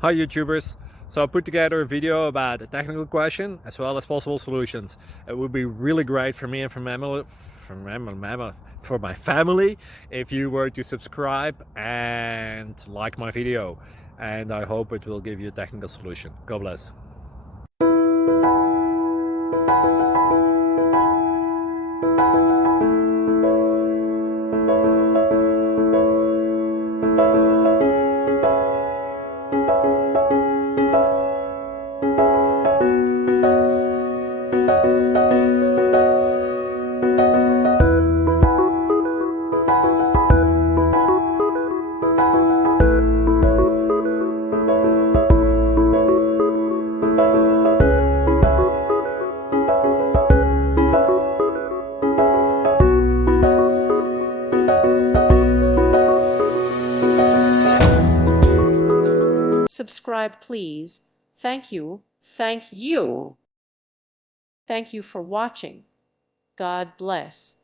Hi YouTubers! So I put together a video about a technical question as well as possible solutions. It would be really great for me and for my family if you were to subscribe and like my video, and I hope it will give you a technical solution. God bless. Subscribe, please. Thank you. Thank you. Thank you for watching. God bless.